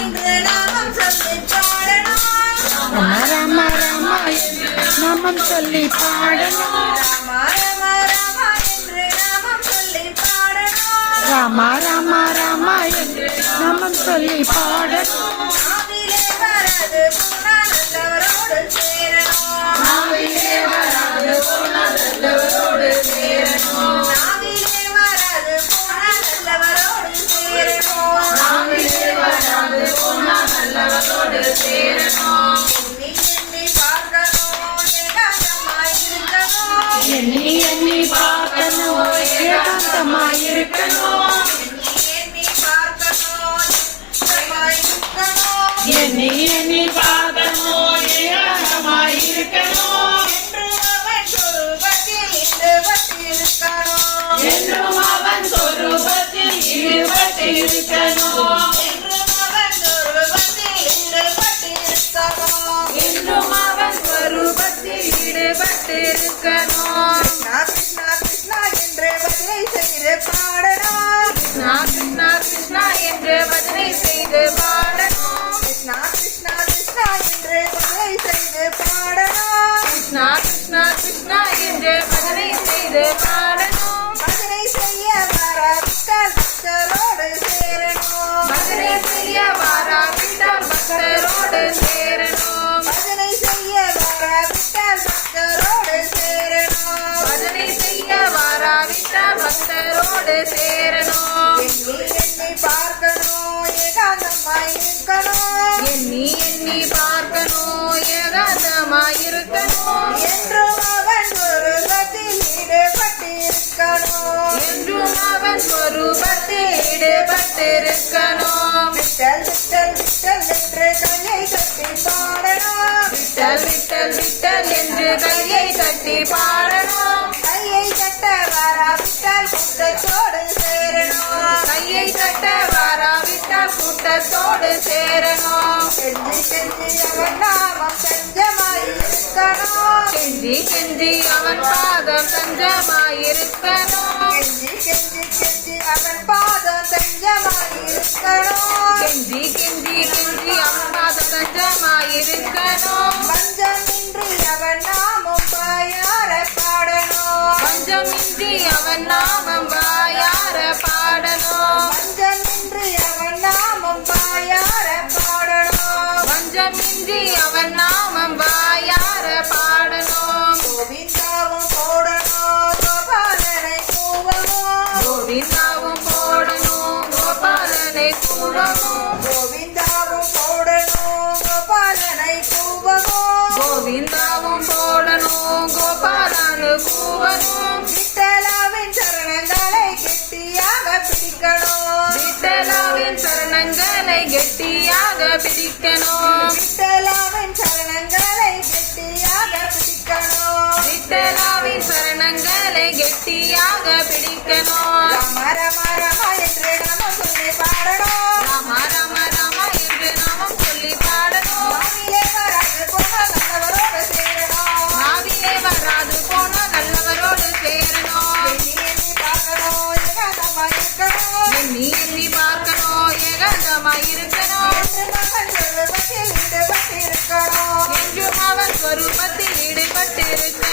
என்று நாமம் சொல்லி பாடணும். ராமா ராமா ராமா என்று நாமம் சொல்லி பாடணும். ராமா ராமா ராமா என்று நாமம் சொல்லி பாடணும். ராமா ராமா ராமா என்று நாமம் சொல்லி பாடணும். நாவிலே வராது போனா நல்லவரோடு சேரணும். நாவிலே வராது போனா நல்லவரோடு சேரணும். நாவிலே வராது போனா நல்லவரோடு சேரணும். நாவிலே வராது போனா நல்லவரோடு சேரணும். எண்ணி எண்ணி பார்க்கணும், ஏகாந்தமாய் எண்ணி இருக்கணும். எண்ணி பார்க்கணும், ஏகாந்தமாய் இருக்கணும். எண்ணி பார்க்கணும், ஏகாந்தமாய் இருக்கணும். எண்ணி எண்ணி பார்க்கணும், ஏகாந்தமாய் இருக்கணும். என்றும் அவன் சொரூபத்தில் ஈடுபட்டு இருக்கணும். என்றும் அவன் சொரூபத்தில் ஈடுபட்டிருக்கணும். என்றும் அவன் சொரூபத்தில் ஈடுபட்டிருக்கணும். கிருஷ்ணா கிருஷ்ணா என்று பஜனை செய்து பாடணும். கிருஷ்ணா கிருஷ்ணா கிருஷ்ணா என்று பஜனை செய்து பாடணும். கிருஷ்ணா கிருஷ்ணா கிருஷ்ணா என்று பஜனை செய்து பாடணும். கிருஷ்ணா கிருஷ்ணா கிருஷ்ணா என்று பஜனை செய்து பாடணும். பஜனை செய்ய வராவிட்டால் பக்தரோடு சேரணும். பஜனை செய்ய வாராவிட்டால் பக்தரோடு சேரணும். பஜனை செய்ய வராவிட்டால் பக்தரோடு சேரணும். பஜனை செய்ய வாராவிட்டால் பக்தரோடு சேரணும். எண்ணி எண்ணி பார்க்கணும், ஏகாந்தமாய் இருக்கணும். எண்ணி எண்ணி பார்க்கணும், ஏகாந்தமாய் இருக்கணும். என்றும் அவன் சொரூபத்தில் ஈடுபட்டிருக்கணும். என்றும் அவன் சொரூபத்தில் ஈடுபட்டிருக்கணும். விட்டல் விட்டல் விட்டல் என்று கையை கட்டி பாடணும். விட்டல் விட்டல் விட்டல் என்று கையை கட்டி பாடணும். கையை கட்ட வராவிட்டால் கூட்டத்தோடு சேரணும். கையை கட்ட வாராவிட்டால் கூட்டத்தோடு சேரணும். கெஞ்சி கெஞ்சி அவன் நாமம் தஞ்சமாய் இருக்கணும். கெஞ்சி கெஞ்சி அவன் பாதம் தஞ்சமாயிருக்கணும். கெஞ்சி கெஞ்சி கெஞ்சி அவன் பாதம் தஞ்சமாய் இருக்கணும். கெஞ்சி கெஞ்சி கெஞ்சி அவன் பாதம் தஞ்சமாயிருக்கணும். பஞ்சமின்றி அவன் நாமம் வாயார பாடணும். பஞ்சமின்றி அவன் நாமம் வாயார பாடணும். பஞ்சமின்றி அவன் நாமம் வாயார பாடணும். பஞ்சமின்றி அவன் நாமம் வாயார பாடணும். கோவிந்தாவும் போடணும், கோபாலனை கூவவும். கோவிந்தாவும் போடணும், கோபாலனை கூவணும். கோவிந்தாவும் போடணும், கோபாலனை கூவவும். கோவிந்தாவும் போடணும், கோபாலனு கூவணும். விட்டலாவின் சரணங்களை கெட்டியாக பிடிக்கணும். விட்டலாவின் சரணங்களை கெட்டியாக பிடிக்கணும். விட்டலாவின் சரணங்களை கெட்டியாக பிடிக்கணும். விட்டலாவின் சரணங்களை கெட்டியாக பிடிக்கணும். ரம ரம ரம என்று நாமம் சொல்லி பாடணும். ராமா ராமா ராமா என்று நாமம் சொல்லி பாடணும். நாவிலே வராது போன நல்லவரோடு சேரணும். நாவிலே வராது போன நல்லவரோடு சேரணும். எண்ணி எண்ணி பார்க்கணும், ஏகாந்தமாய் இருக்கணும். எண்ணி எண்ணி பார்க்கணும், ஏகாந்தமாய் இருக்கணும். என்றும் அவன் சொரூபத்தில் ஈடுபட்டிருக்கணும். என்றும் அவன் சொரூபத்தில் ஈடுபட்டிருக்கணும்.